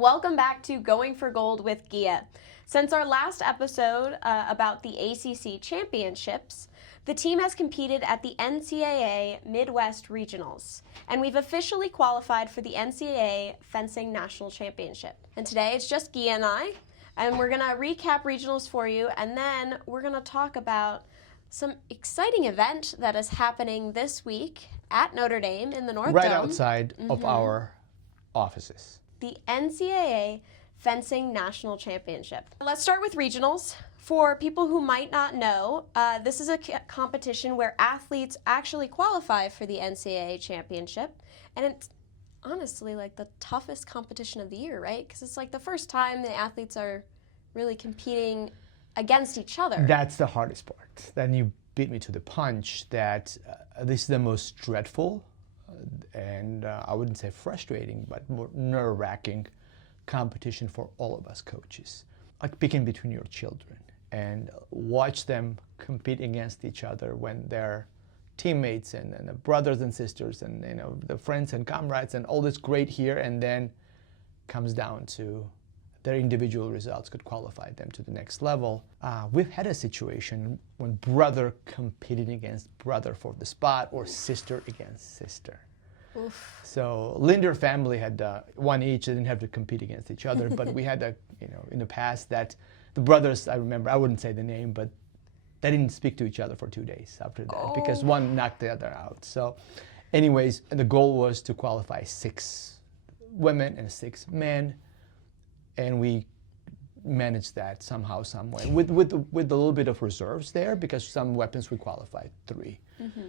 Welcome back to Going for Gold with Gia. Since our last episode about the ACC Championships, the team has competed at the NCAA Midwest Regionals, and we've officially qualified for the NCAA Fencing National Championship. And today it's just Gia and I, and we're going to recap regionals for you, and then we're going to talk about some exciting event that is happening this week at Notre Dame in the North Dome. Right outside of our offices. The NCAA Fencing National Championship. Let's start with regionals. For people who might not know, this is a competition where athletes actually qualify for the NCAA Championship, and it's honestly like the toughest competition of the year, right? Because it's like the first time the athletes are really competing against each other. That's the hardest part. Then you beat me to the punch that this is the most dreadful and I wouldn't say frustrating, but more nerve-wracking competition for all of us coaches. Like picking between your children and watch them compete against each other when they're teammates and brothers and sisters and the friends and comrades and all this great here, and then comes down to their individual results could qualify them to the next level. We've had a situation when brother competing against brother for the spot or sister against sister. Oof. So Linder family had one each. They didn't have to compete against each other, but we had in the past that the brothers, I remember, I wouldn't say the name, but they didn't speak to each other for 2 days after that because one knocked the other out. So anyways, the goal was to qualify 6 women and 6 men, and we managed that somehow, some way, with a little bit of reserves there because some weapons we qualified 3. Mm-hmm.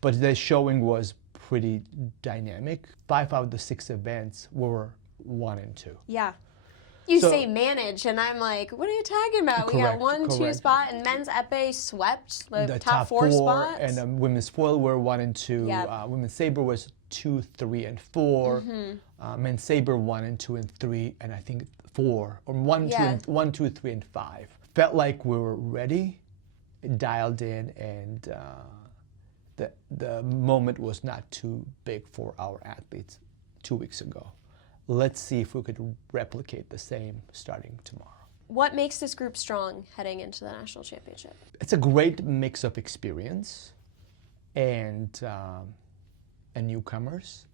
But the showing was pretty dynamic. 5 out of the 6 events were 1 and 2. Yeah. You say manage, and I'm like, what are you talking about? We got 1-2 spot, and men's epee swept the top 4 spots. And women's foil were 1 and 2. Yep. Women's saber was 2, 3, and 4. Mm-hmm. Men's saber 1 and 2 and 3, and I think 4 or 1, 2, 3, and 5. Felt like we were ready, dialed in, and the moment was not too big for our athletes 2 weeks ago. Let's see if we could replicate the same starting tomorrow. What makes this group strong heading into the national championship? It's a great mix of experience and newcomers,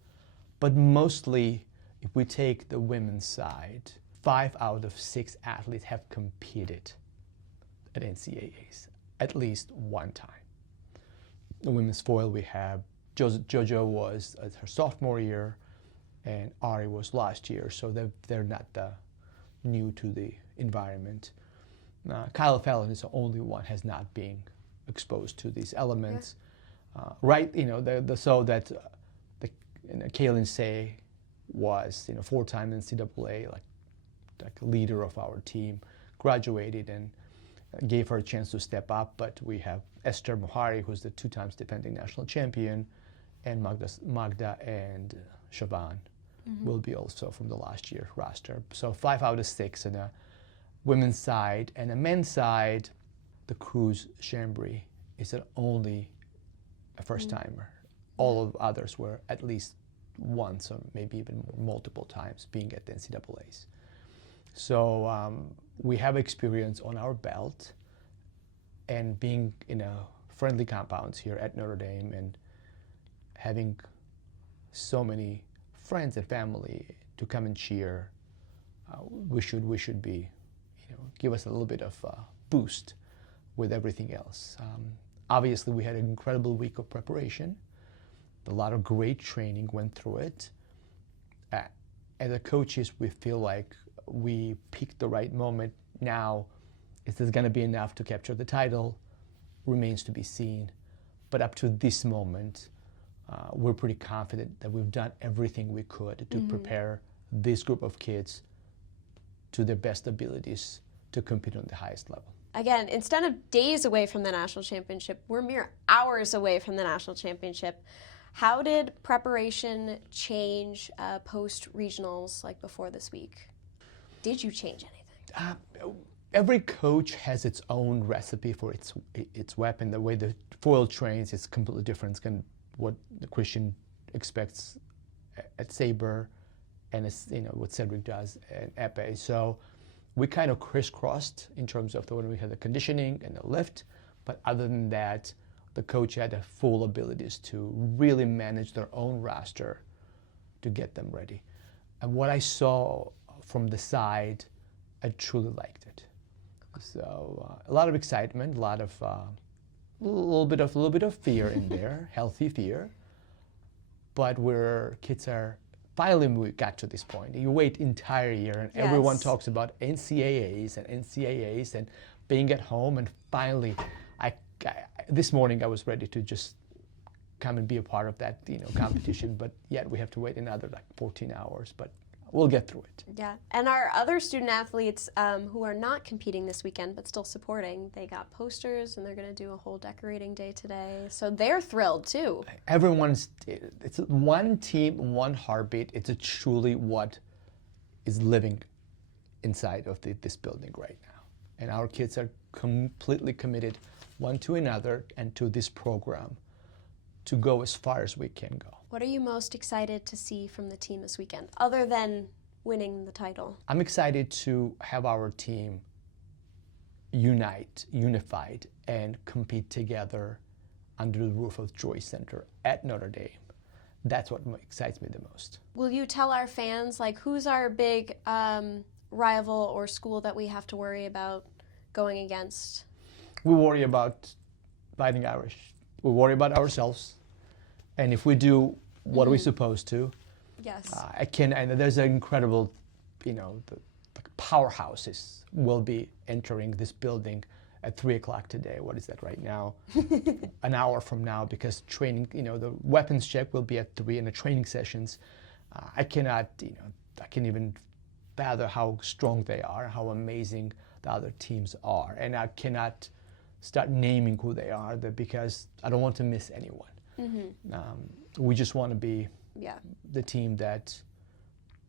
but mostly if we take the women's side, 5 out of 6 athletes have competed at NCAAs at least one time. The women's foil, we have JoJo was her sophomore year, and Ari was last year, so they're not new to the environment. Kyle Fallon is the only one has not been exposed to these elements, right? So that Kaylin Say was 4-time NCAA like leader of our team, graduated and gave her a chance to step up. But we have Esther Mohari, who's the 2-time defending national champion, and Magda and Siobhan. Mm-hmm. Will be also from the last year roster. So 5 out of 6 on a women's side. And a men's side, the Cruz Chambry is only a first-timer. All of the others were at least once or maybe even multiple times being at the NCAAs. So we have experience on our belt, and being in a friendly compounds here at Notre Dame and having so many friends and family to come and cheer, we should be, give us a little bit of boost with everything else. Obviously, we had an incredible week of preparation. A lot of great training went through it. As a coaches, we feel like we picked the right moment. Now, is this going to be enough to capture the title? Remains to be seen. But up to this moment, we're pretty confident that we've done everything we could to prepare this group of kids to their best abilities to compete on the highest level. Again, instead of days away from the national championship, we're mere hours away from the national championship. How did preparation change post-regionals like before this week? Did you change anything? Every coach has its own recipe for its weapon. The way the foil trains is completely different than what the Christian expects at saber and it's, what Cedric does and epee. So we kind of crisscrossed in terms of when we had the conditioning and the lift, but other than that, the coach had the full abilities to really manage their own roster to get them ready. And what I saw from the side, I truly liked it. So a lot of excitement, a lot of a little bit of fear in there, healthy fear. But where kids are, finally we got to this point. You wait entire year, and everyone talks about NCAAs and being at home, and finally, this morning I was ready to just come and be a part of that, competition. But yet we have to wait another 14 hours. But we'll get through it. Yeah, and our other student athletes who are not competing this weekend but still supporting, they got posters and they're going to do a whole decorating day today. So they're thrilled too. It's one team, one heartbeat. It's truly what is living inside of this building right now. And our kids are completely committed one to another and to this program to go as far as we can go. What are you most excited to see from the team this weekend, other than winning the title? I'm excited to have our team unified, and compete together under the roof of Joy Center at Notre Dame. That's what excites me the most. Will you tell our fans, who's our big rival or school that we have to worry about going against? We worry about Fighting Irish. We worry about ourselves. And if we do what we're supposed to, yes, and there's an incredible, the powerhouses will be entering this building at 3 o'clock today. What is that right now? An hour from now, because training, the weapons check will be at 3 and the training sessions. I can't even fathom how strong they are, how amazing the other teams are. And I cannot start naming who they are because I don't want to miss anyone. We just want to be the team that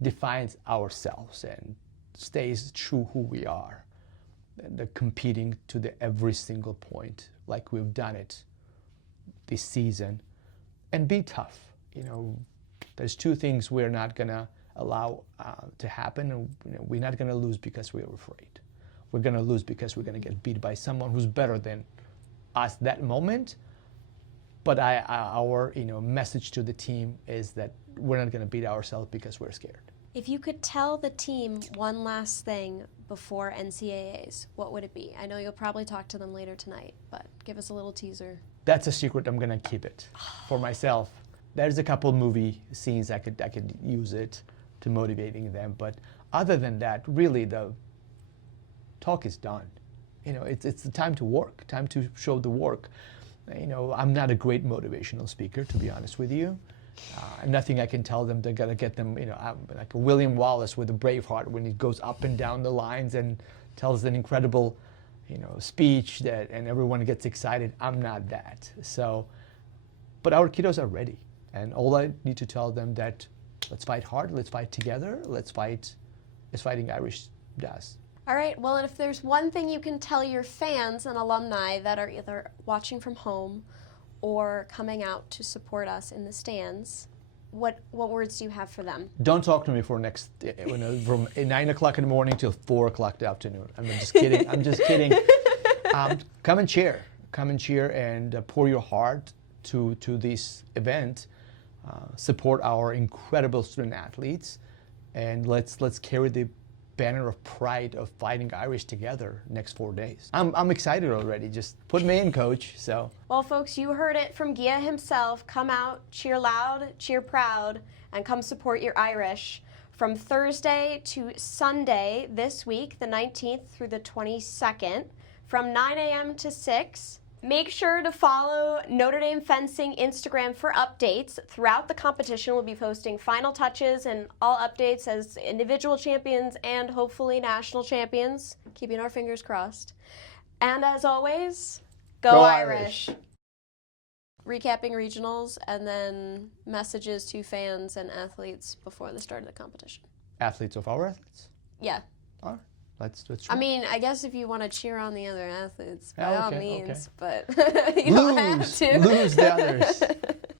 defines ourselves and stays true who we are, and competing to every single point like we've done it this season, and be tough. There's two things we're not going to allow to happen. And, we're not going to lose because we're afraid. We're going to lose because we're going to get beat by someone who's better than us that moment. But our message to the team is that we're not going to beat ourselves because we're scared. If you could tell the team one last thing before NCAAs, what would it be? I know you'll probably talk to them later tonight, but give us a little teaser. That's a secret. I'm going to keep it for myself. There's a couple movie scenes I could use it to motivating them, but other than that, really the talk is done. It's the time to work, time to show the work. I'm not a great motivational speaker, to be honest with you. Nothing I can tell them to get them, I'm like a William Wallace with a Braveheart when he goes up and down the lines and tells an incredible, speech and everyone gets excited. I'm not that. So, but our kiddos are ready. And all I need to tell them that let's fight hard, let's fight together, let's fight as Fighting Irish does. All right, well, and if there's one thing you can tell your fans and alumni that are either watching from home or coming out to support us in the stands, what words do you have for them? Don't talk to me for from 9 o'clock in the morning till 4 o'clock in the afternoon. I'm just kidding. I'm just kidding. Come and cheer. Come and cheer and pour your heart to this event. Support our incredible student athletes, and let's carry the banner of pride of Fighting Irish together next 4 days. I'm excited already. Just put me in, coach. So. Well, folks, you heard it from Gia himself. Come out, cheer loud, cheer proud, and come support your Irish. From Thursday to Sunday this week, the 19th through the 22nd, from 9 a.m. to 6. Make sure to follow Notre Dame Fencing Instagram for updates. Throughout the competition, we'll be posting final touches and all updates as individual champions and hopefully national champions, keeping our fingers crossed. And as always, go Irish! Recapping regionals and then messages to fans and athletes before the start of the competition. Athletes of our athletes? Yeah. All right. That's true. I mean, I guess if you want to cheer on the other athletes, by all means, but you don't have to. Lose the others.